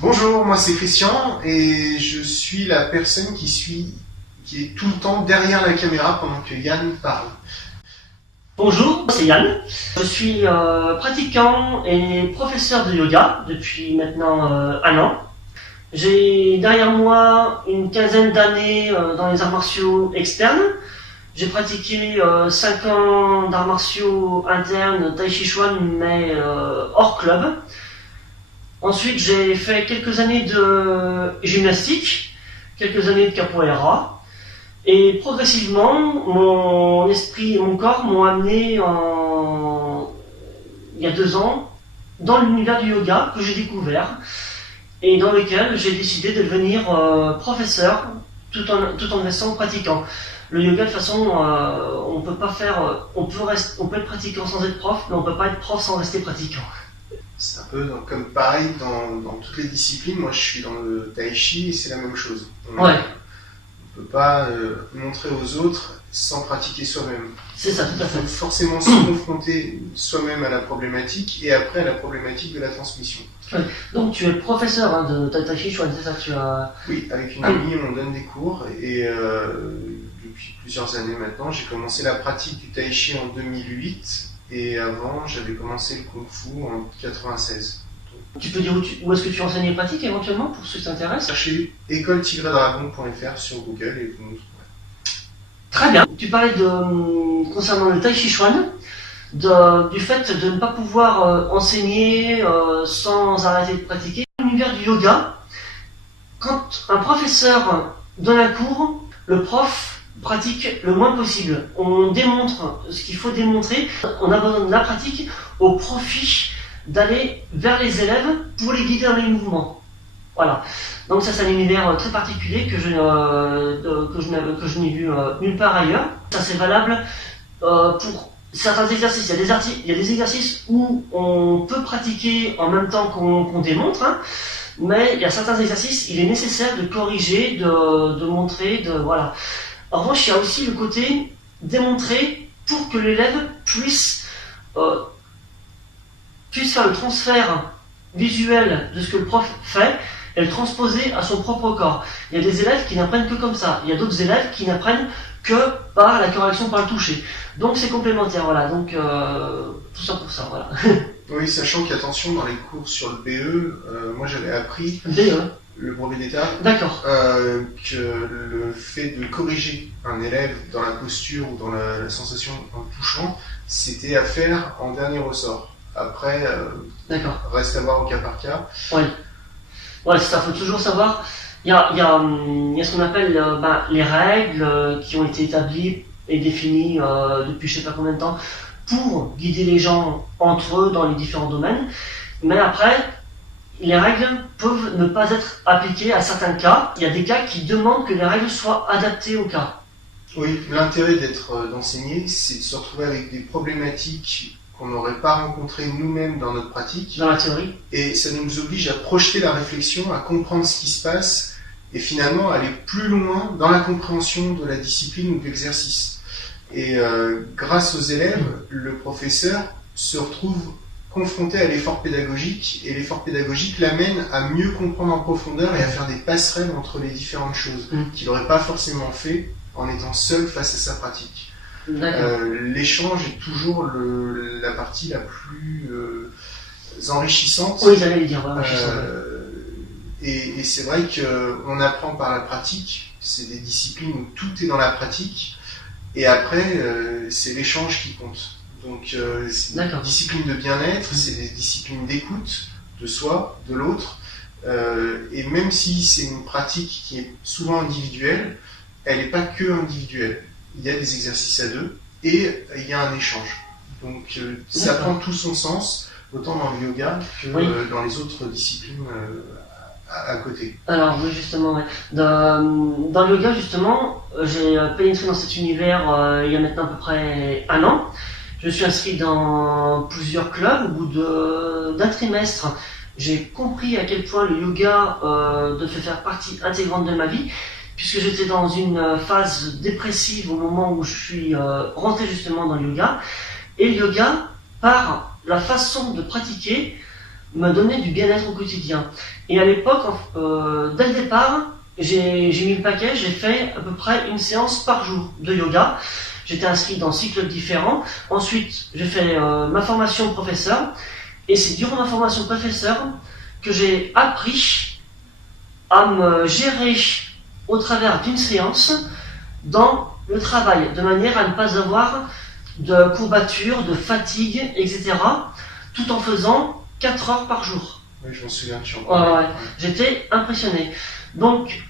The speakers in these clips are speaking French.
Bonjour, moi c'est Christian et je suis la personne qui est tout le temps derrière la caméra pendant que Yann parle. Bonjour, c'est Yann. Je suis pratiquant et professeur de yoga depuis maintenant un an. J'ai derrière moi une quinzaine d'années dans les arts martiaux externes. J'ai pratiqué 5 ans d'arts martiaux internes, tai chi chuan, mais hors club. Ensuite, j'ai fait quelques années de gymnastique, quelques années de capoeira. Et progressivement, mon esprit et mon corps m'ont amené il y a 2 ans dans l'univers du yoga que j'ai découvert et dans lequel j'ai décidé de devenir professeur tout en restant pratiquant. Le yoga de toute façon, on peut pas faire, on peut être pratiquant sans être prof, mais on peut pas être prof sans rester pratiquant. C'est un peu comme pareil dans toutes les disciplines. Moi je suis dans le tai chi et c'est la même chose. Ouais. On ne peut pas montrer aux autres sans pratiquer soi-même. C'est ça, tout à fait. Il faut forcément se confronter soi-même à la problématique et après à la problématique de la transmission. Ouais. Donc tu es professeur de tai chi chuan, c'est ça? Oui, avec une amie on donne des cours et depuis plusieurs années maintenant j'ai commencé la pratique du tai chi en 2008 et avant j'avais commencé le kung fu en 96. Tu peux dire où est-ce que tu enseignes et pratiques éventuellement pour ceux qui s'intéressent? Cherchez école-dragon.fr sur Google et vous nous trouverez. Très bien. Tu parlais concernant le tai chi chuan, du fait de ne pas pouvoir enseigner sans arrêter de pratiquer. Dans l'univers du yoga, quand un professeur donne un cours, le prof pratique le moins possible. On démontre ce qu'il faut démontrer, on abandonne la pratique au profit d'aller vers les élèves pour les guider dans les mouvements. Voilà. Donc ça c'est un univers très particulier que je n'ai vu nulle part ailleurs. Ça c'est valable pour certains exercices. Il y a des exercices où on peut pratiquer en même temps qu'on démontre, hein, mais il y a certains exercices, il est nécessaire de corriger, de montrer, voilà. En revanche, il y a aussi le côté démontrer pour que l'élève puisse faire le transfert visuel de ce que le prof fait et le transposer à son propre corps. Il y a des élèves qui n'apprennent que comme ça. Il y a d'autres élèves qui n'apprennent que par la correction par le toucher. Donc c'est complémentaire, voilà. Donc tout ça pour ça, voilà. Oui, sachant qu'attention, dans les cours sur le BE, moi j'avais appris le brevet d'état, d'accord, que le fait de corriger un élève dans la posture ou dans la sensation en le touchant, c'était à faire en dernier ressort. Après, reste à voir au cas par cas. Oui, ouais, c'est ça, faut toujours savoir. Il y a ce qu'on appelle les règles qui ont été établies et définies depuis je sais pas combien de temps pour guider les gens entre eux dans les différents domaines. Mais après, les règles peuvent ne pas être appliquées à certains cas. Il y a des cas qui demandent que les règles soient adaptées au cas. Oui, l'intérêt d'enseigner, c'est de se retrouver avec des problématiques qu'on n'aurait pas rencontrées nous-mêmes dans notre pratique. Dans la théorie. Et ça nous oblige à projeter la réflexion, à comprendre ce qui se passe et finalement aller plus loin dans la compréhension de la discipline ou de l'exercice. Et grâce aux élèves, le professeur se retrouve confronté à l'effort pédagogique et l'effort pédagogique l'amène à mieux comprendre en profondeur et à faire des passerelles entre les différentes choses qu'il n'aurait pas forcément fait en étant seul face à sa pratique. L'échange est toujours la partie la plus enrichissante. Oui, j'allais le dire. Et c'est vrai qu'on apprend par la pratique. C'est des disciplines où tout est dans la pratique. Et après, c'est l'échange qui compte. Donc, c'est des disciplines de bien-être, c'est des disciplines d'écoute de soi, de l'autre. Et même si c'est une pratique qui est souvent individuelle, elle n'est pas que individuelle. Il y a des exercices à deux et il y a un échange. Donc, ça prend tout son sens, autant dans le yoga que dans les autres disciplines à côté. Alors, oui, justement, ouais. Dans le yoga, justement, j'ai pénétré dans cet univers il y a maintenant à peu près un an. Je suis inscrit dans plusieurs clubs. Au bout d'un trimestre, j'ai compris à quel point le yoga devait faire partie intégrante de ma vie, puisque j'étais dans une phase dépressive au moment où je suis rentré justement dans le yoga. Et le yoga, par la façon de pratiquer, me donnait du bien-être au quotidien. Et à l'époque, dès le départ, j'ai mis le paquet, j'ai fait à peu près une séance par jour de yoga. J'étais inscrit dans 6 clubs différents. Ensuite, j'ai fait ma formation de professeur. Et c'est durant ma formation de professeur que j'ai appris à me gérer au travers d'une séance dans le travail, de manière à ne pas avoir de courbatures, de fatigue, etc. tout en faisant 4 heures par jour. Oui, je m'en souviens, tu en parlais. J'étais impressionné. Donc,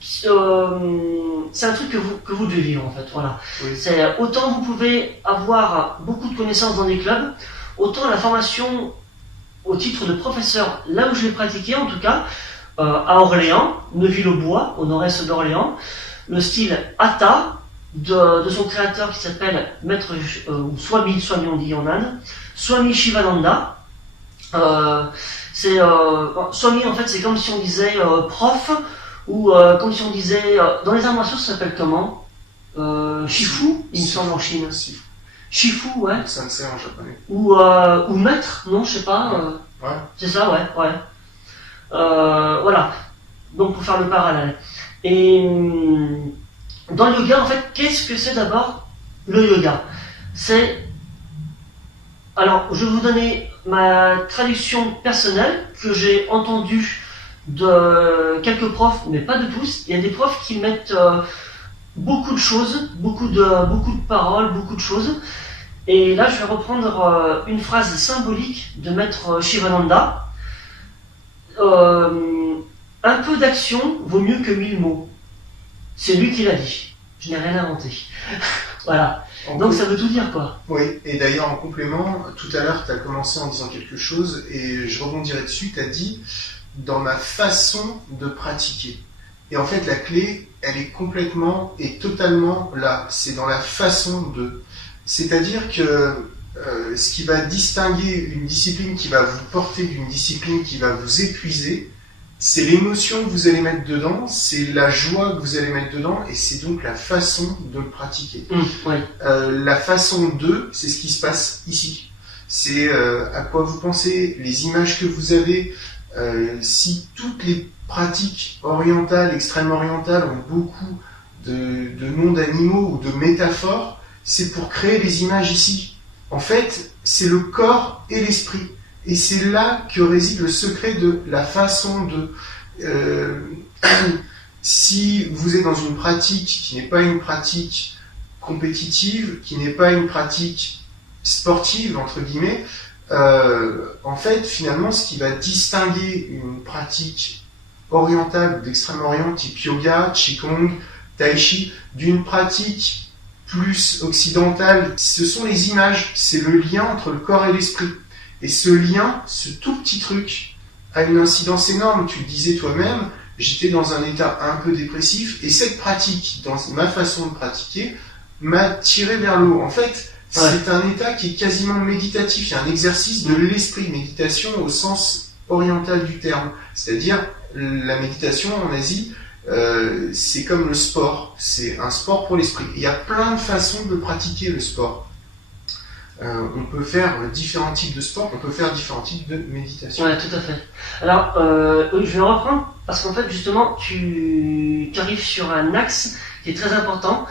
c'est un truc que vous devez vivre en fait. Voilà. Oui. C'est, autant vous pouvez avoir beaucoup de connaissances dans des clubs, autant la formation au titre de professeur, là où je l'ai pratiqué en tout cas, à Orléans, Neuville-au-Bois, au nord-est d'Orléans, le style Hatha de son créateur qui s'appelle Maître Swami on dit en Inde, Swami Shivananda. Swami en fait c'est comme si on disait prof, ou comme si on disait dans les arts martiaux ça s'appelle comment, Shifu, il me semble en Chine. Shifu, ouais. Sensei en japonais. Ou maître, non, je sais pas. Ouais. C'est ça, ouais. Voilà. Donc pour faire le parallèle. Et dans le yoga, en fait, qu'est-ce que c'est d'abord le yoga? Alors, je vais vous donner ma traduction personnelle que j'ai entendue de quelques profs, mais pas de tous. Il y a des profs qui mettent beaucoup de choses, beaucoup de paroles, beaucoup de choses. Et là, je vais reprendre une phrase symbolique de Maître Shivananda. Un peu d'action vaut mieux que 1000 mots. C'est lui qui l'a dit. Je n'ai rien inventé. Voilà. Donc ça veut tout dire, quoi. Oui, et d'ailleurs en complément, tout à l'heure tu as commencé en disant quelque chose et je rebondirai dessus, tu as dit dans ma façon de pratiquer. Et en fait la clé, elle est complètement et totalement là, c'est dans la façon de. C'est-à-dire que ce qui va distinguer une discipline qui va vous porter d'une discipline qui va vous épuiser, c'est l'émotion que vous allez mettre dedans, c'est la joie que vous allez mettre dedans, et c'est donc la façon de le pratiquer. Ouais. La façon de, c'est ce qui se passe ici. C'est à quoi vous pensez, les images que vous avez. Si toutes les pratiques orientales, extrêmes orientales, ont beaucoup de noms d'animaux ou de métaphores, c'est pour créer les images ici. En fait, c'est le corps et l'esprit. Et c'est là que réside le secret de la façon de. Si vous êtes dans une pratique qui n'est pas une pratique compétitive, qui n'est pas une pratique sportive, entre guillemets, en fait, finalement, ce qui va distinguer une pratique orientale, d'Extrême-Orient, type yoga, Qigong, Tai Chi, d'une pratique plus occidentale, ce sont les images, c'est le lien entre le corps et l'esprit. Et ce lien, ce tout petit truc, a une incidence énorme. Tu le disais toi-même, j'étais dans un état un peu dépressif, et cette pratique, dans ma façon de pratiquer, m'a tiré vers le haut. En fait, c'est un état qui est quasiment méditatif. Il y a un exercice de l'esprit, méditation au sens oriental du terme. C'est-à-dire, la méditation en Asie, c'est comme le sport. C'est un sport pour l'esprit. Il y a plein de façons de pratiquer le sport. On peut faire différents types de sport, on peut faire différents types de méditation. Ouais, tout à fait. Alors, je vais reprendre, parce qu'en fait, justement, tu arrives sur un axe qui est très important.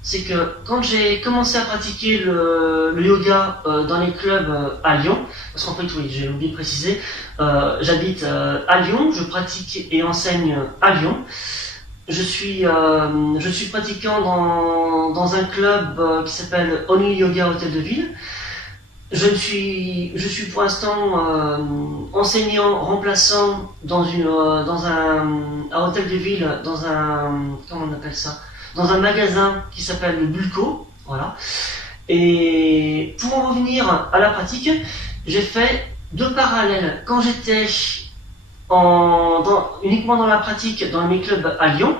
C'est que quand j'ai commencé à pratiquer le yoga dans les clubs à Lyon, parce qu'en fait, oui, j'ai oublié de préciser, j'habite à Lyon, je pratique et enseigne à Lyon. Je suis pratiquant dans un club qui s'appelle Only Yoga Hôtel de Ville. Je suis pour l'instant enseignant remplaçant dans un hôtel de ville, comment on appelle ça, dans un magasin qui s'appelle le Bulco, voilà. Et pour en revenir à la pratique, j'ai fait 2 parallèles. Quand j'étais uniquement dans la pratique dans mes clubs à Lyon,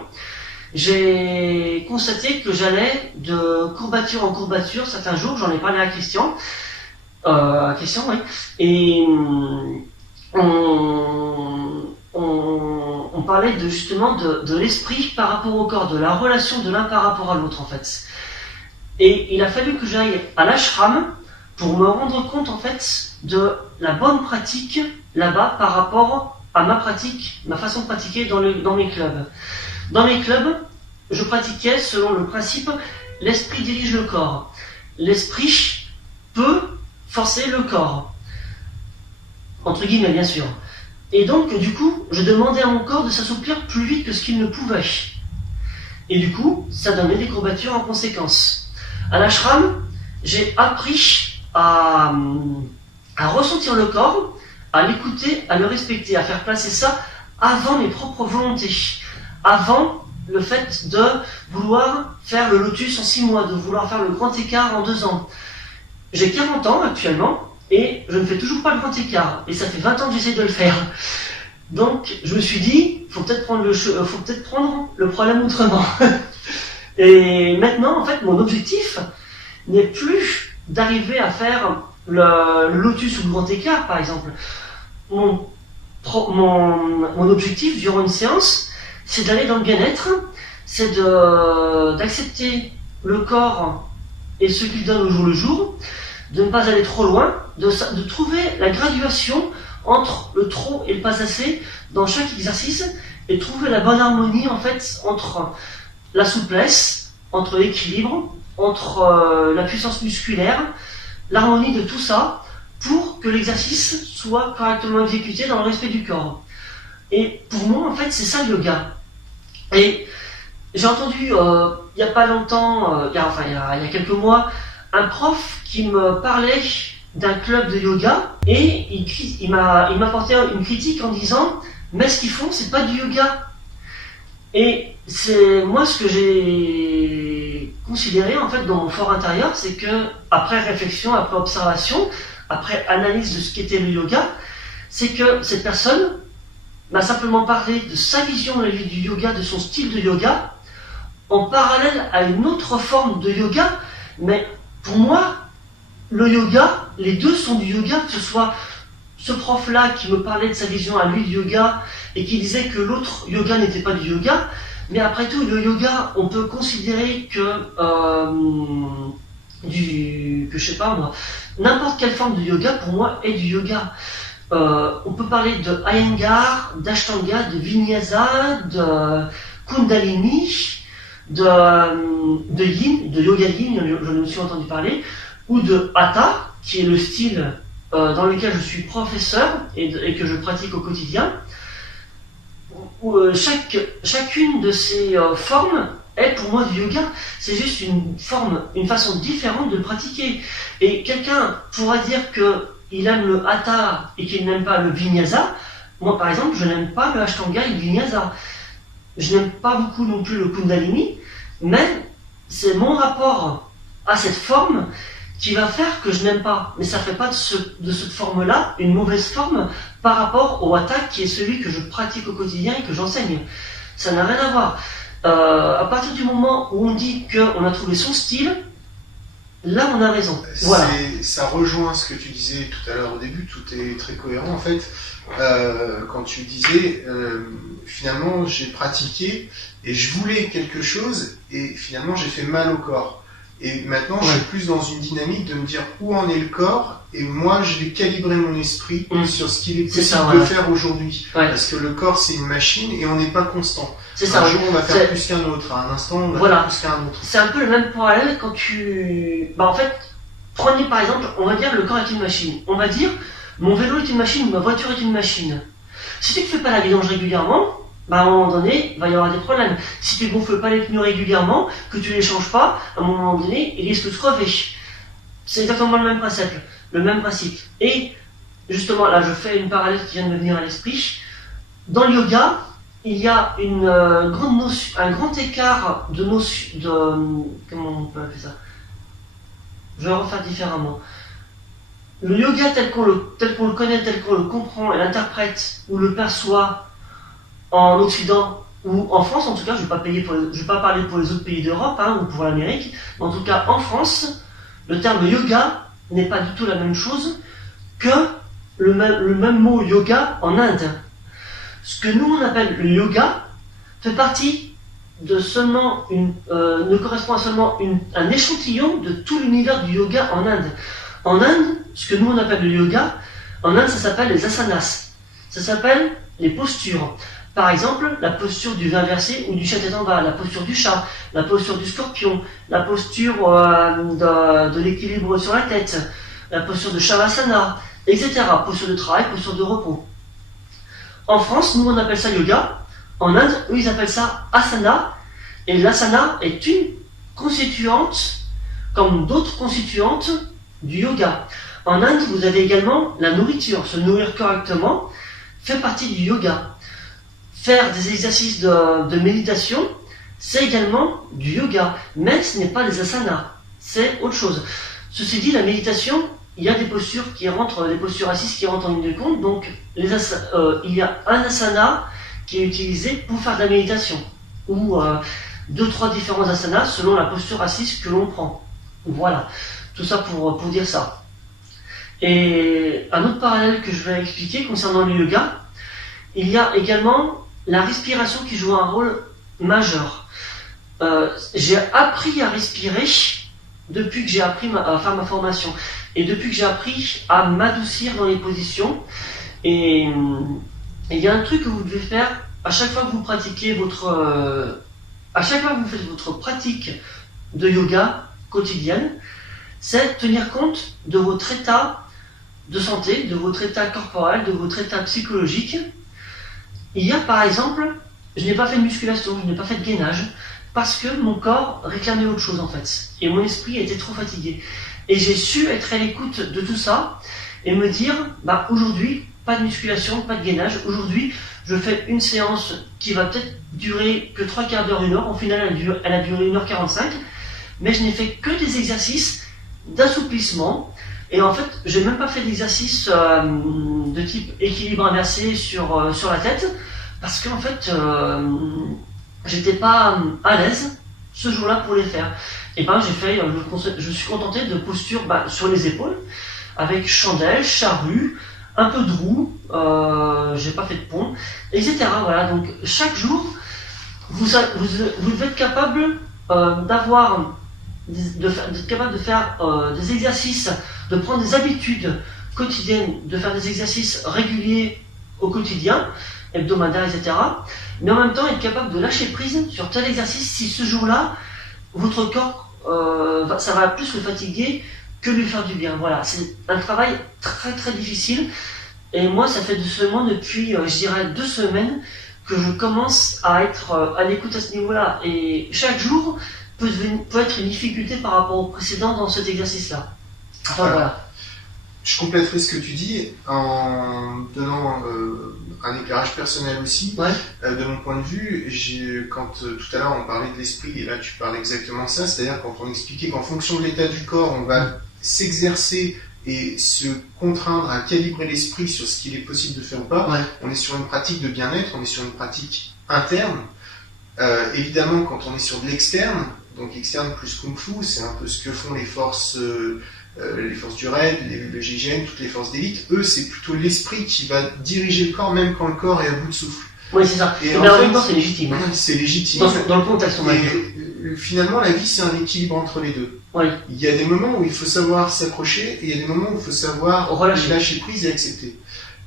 j'ai constaté que j'allais de courbature en courbature certains jours. J'en ai parlé à Christian, oui, et on parlait justement de l'esprit par rapport au corps, de la relation de l'un par rapport à l'autre en fait. Et il a fallu que j'aille à l'ashram pour me rendre compte en fait de la bonne pratique, là-bas par rapport à ma pratique, ma façon de pratiquer dans mes clubs. Dans mes clubs, je pratiquais selon le principe « l'esprit dirige le corps ». L'esprit peut forcer le corps, entre guillemets bien sûr. Et donc, du coup, je demandais à mon corps de s'assouplir plus vite que ce qu'il ne pouvait. Et du coup, ça donnait des courbatures en conséquence. À l'ashram, j'ai appris à ressentir le corps, à l'écouter, à le respecter, à faire placer ça avant mes propres volontés, avant le fait de vouloir faire le lotus en 6 mois, de vouloir faire le grand écart en 2 ans. J'ai 40 ans actuellement, et je ne fais toujours pas le grand écart, et ça fait 20 ans que j'essaie de le faire. Donc, je me suis dit, faut peut-être prendre le problème autrement. Et maintenant, en fait, mon objectif n'est plus d'arriver à faire le lotus ou le grand écart, par exemple. Mon objectif durant une séance, c'est d'aller dans le bien-être, c'est d'accepter le corps et ce qu'il donne au jour le jour, de ne pas aller trop loin, de trouver la graduation entre le trop et le pas assez dans chaque exercice, et trouver la bonne harmonie en fait entre la souplesse, entre l'équilibre, entre la puissance musculaire, l'harmonie de tout ça, pour que l'exercice soit correctement exécuté dans le respect du corps. Et pour moi, en fait, c'est ça le yoga. Et j'ai entendu, il n'y a pas longtemps, il y a quelques mois, un prof qui me parlait d'un club de yoga, et il m'a apporté une critique en disant « mais ce qu'ils font, c'est pas du yoga ». Et c'est moi ce que j'ai considéré en fait dans mon fort intérieur, c'est que après réflexion, après observation, après analyse de ce qu'était le yoga, c'est que cette personne m'a simplement parlé de sa vision du yoga, de son style de yoga, en parallèle à une autre forme de yoga. Mais pour moi, le yoga, les deux sont du yoga, que ce soit ce prof-là qui me parlait de sa vision à lui du yoga et qui disait que l'autre yoga n'était pas du yoga. Mais après tout, le yoga, on peut considérer que je sais pas moi, n'importe quelle forme de yoga pour moi est du yoga. On peut parler de Iyengar, d'Ashtanga, de Vinyasa, de Kundalini, de Yin, de Yoga Yin, j'en ai aussi entendu parler, ou de Hatha, qui est le style dans lequel je suis professeur et que je pratique au quotidien. Chacune de ces formes est pour moi du yoga. C'est juste une façon différente de le pratiquer. Et quelqu'un pourra dire qu'il aime le Hatha et qu'il n'aime pas le Vinyasa. Moi, par exemple, je n'aime pas le Ashtanga et le Vinyasa. Je n'aime pas beaucoup non plus le Kundalini, mais c'est mon rapport à cette forme qui va faire que je n'aime pas. Mais ça ne fait pas de cette forme-là une mauvaise forme par rapport au Hatha qui est celui que je pratique au quotidien et que j'enseigne. Ça n'a rien à voir. À partir du moment où on dit qu'on a trouvé son style, là on a raison. Voilà. Ça rejoint ce que tu disais tout à l'heure au début, tout est très cohérent en fait. Quand tu disais finalement j'ai pratiqué et je voulais quelque chose et finalement j'ai fait mal au corps. Et maintenant je suis plus dans une dynamique de me dire où en est le corps et moi je vais calibrer mon esprit sur ce qu'il est possible de faire aujourd'hui. Parce que le corps c'est une machine et on n'est pas constant. Un jour on va faire plus qu'un autre, à un instant on va faire plus qu'un autre. C'est un peu le même parallèle quand en fait, prenez par exemple, on va dire le corps est une machine. On va dire, mon vélo est une machine, ma voiture est une machine. Si tu ne fais pas la vidange régulièrement, à un moment donné, il va y avoir des problèmes. Si tu ne gonfles pas les pneus régulièrement, que tu ne les changes pas, à un moment donné, ils risquent de se crever. C'est exactement le même principe. Et justement, là, je fais une parallèle qui vient de me venir à l'esprit. Dans le yoga, il y a un grand écart de notion, comment on peut appeler ça? Je vais le refaire différemment. Le yoga tel qu'on le connaît, tel qu'on le comprend et l'interprète ou le perçoit en Occident ou en France, en tout cas, je ne vais pas parler pour les autres pays d'Europe ou pour l'Amérique, mais en tout cas en France, le terme yoga n'est pas du tout la même chose que le même mot yoga en Inde. Ce que nous on appelle le yoga fait partie de seulement ne correspond à seulement un échantillon de tout l'univers du yoga en Inde. En Inde, ce que nous on appelle le yoga, en Inde ça s'appelle les asanas. Ça s'appelle les postures. Par exemple, la posture du V inversé ou du chat tête en bas, la posture du chat, la posture du scorpion, la posture de l'équilibre sur la tête, la posture de Shavasana, etc. Posture de travail, posture de repos. En France, nous on appelle ça yoga. En Inde, eux ils appellent ça asana. Et l'asana est une constituante, comme d'autres constituantes, du yoga. En Inde, vous avez également la nourriture. Se nourrir correctement fait partie du yoga. Faire des exercices de méditation, c'est également du yoga, mais ce n'est pas des asanas, c'est autre chose. Ceci dit, la méditation, il y a des postures qui rentrent, des postures assises qui rentrent en ligne de compte, donc il y a un asana qui est utilisé pour faire de la méditation, ou 2-3 différents asanas selon la posture assise que l'on prend. Voilà, tout ça pour dire ça. Et un autre parallèle que je vais expliquer concernant le yoga, il y a également la respiration qui joue un rôle majeur. J'ai appris à respirer depuis que j'ai appris à faire ma formation et depuis que j'ai appris à m'adoucir dans les positions. Et il y a un truc que vous devez faire à chaque fois que vous pratiquez à chaque fois que vous faites votre pratique de yoga quotidienne, c'est tenir compte de votre état de santé, de votre état corporel, de votre état psychologique. Hier, par exemple, je n'ai pas fait de musculation, je n'ai pas fait de gainage, parce que mon corps réclamait autre chose en fait. Et mon esprit était trop fatigué. Et j'ai su être à l'écoute de tout ça, et me dire, aujourd'hui, pas de musculation, pas de gainage. Aujourd'hui, je fais une séance qui va peut-être durer que 3/4 d'heure, 1 heure. Au final, elle a duré 1h45. Mais je n'ai fait que des exercices d'assouplissement. Et en fait, j'ai même pas fait d'exercice de type équilibre inversé sur la tête, parce qu'en fait, j'étais pas à l'aise ce jour-là pour les faire. Et je suis contenté de postures sur les épaules, avec chandelle, charrue, un peu de roue, j'ai pas fait de pont, etc. Voilà, donc chaque jour, vous devez être capable d'être capable de faire des exercices, de prendre des habitudes quotidiennes, de faire des exercices réguliers au quotidien, hebdomadaires, etc. Mais en même temps être capable de lâcher prise sur tel exercice si ce jour-là, votre corps, ça va plus le fatiguer que lui faire du bien. Voilà, c'est un travail très très difficile. Et moi, ça fait seulement depuis, je dirais, 2 semaines que je commence à être à l'écoute à ce niveau-là. Et chaque jour peut être une difficulté par rapport au précédent dans cet exercice-là. Enfin, voilà. Je compléterai ce que tu dis en donnant un éclairage personnel aussi. Ouais. De mon point de vue, quand tout à l'heure on parlait de l'esprit, et là tu parles exactement de ça, c'est-à-dire quand on expliquait qu'en fonction de l'état du corps, on va s'exercer et se contraindre à calibrer l'esprit sur ce qu'il est possible de faire ou pas. Ouais. On est sur une pratique de bien-être, on est sur une pratique interne. Évidemment, quand on est sur de l'externe, donc externe plus kung-fu, c'est un peu ce que font les forces du raid, le GIGN, toutes les forces d'élite. Eux, c'est plutôt l'esprit qui va diriger le corps, même quand le corps est à bout de souffle. Oui, c'est ça. Et en même temps, c'est légitime. C'est légitime. Dans le contexte, on va dire. Finalement, la vie, c'est un équilibre entre les deux. Oui. Il y a des moments où il faut savoir s'accrocher, et il y a des moments où il faut savoir lâcher prise et accepter.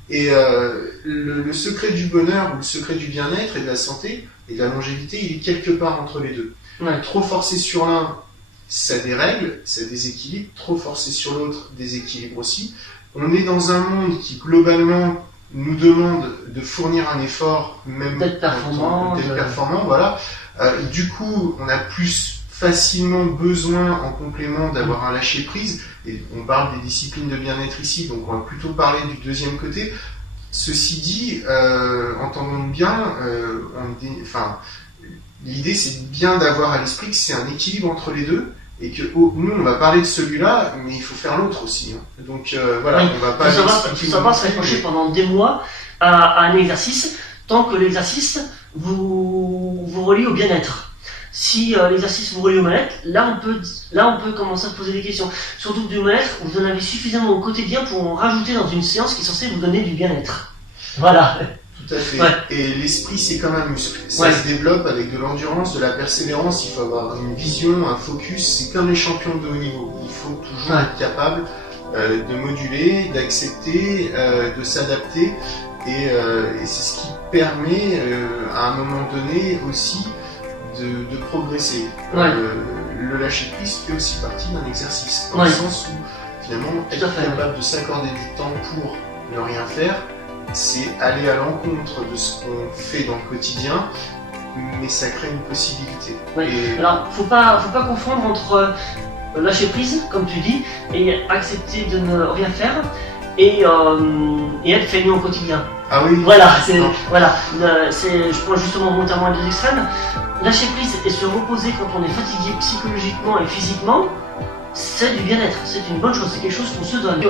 Et le secret du bonheur, ou le secret du bien-être et de la santé, et de la longévité, il est quelque part entre les deux. Ouais. Trop forcer sur l'un, ça dérègle, ça déséquilibre. Trop forcer sur l'autre, déséquilibre aussi. On est dans un monde qui, globalement, nous demande de fournir un effort, même d'être performant, voilà. Du coup, on a plus facilement besoin, en complément, d'avoir un lâcher-prise. Et on parle des disciplines de bien-être ici, donc on va plutôt parler du deuxième côté. Ceci dit, entendons bien, l'idée c'est bien d'avoir à l'esprit que c'est un équilibre entre les deux, et que nous on va parler de celui-là, mais il faut faire l'autre aussi. Hein. Donc voilà, on va pas. Il faut savoir s'accrocher pendant des mois à un exercice, tant que l'exercice vous relie au bien-être. Si l'exercice vous relie au mal-être, là on peut commencer à se poser des questions. Surtout que du mal-être, vous en avez suffisamment au quotidien pour en rajouter dans une séance qui est censée vous donner du bien-être. Voilà. Tout à fait. Ouais. Et l'esprit, c'est comme un muscle. Ça se développe avec de l'endurance, de la persévérance. Il faut avoir une vision, un focus. C'est comme les champions de haut niveau. Il faut toujours être capable de moduler, d'accepter, de s'adapter. Et c'est ce qui permet à un moment donné aussi de progresser. Ouais. Le lâcher prise fait aussi partie d'un exercice, dans le sens où finalement être capable de s'accorder du temps pour ne rien faire, c'est aller à l'encontre de ce qu'on fait dans le quotidien, mais ça crée une possibilité. Ouais. Et... Alors, faut pas confondre entre lâcher prise, comme tu dis, et accepter de ne rien faire, et être feignant au quotidien. Ah oui. Voilà, je prends justement volontairement les deux extrêmes. Lâcher prise et se reposer quand on est fatigué psychologiquement et physiquement, c'est du bien-être, c'est une bonne chose, c'est quelque chose qu'on se donne.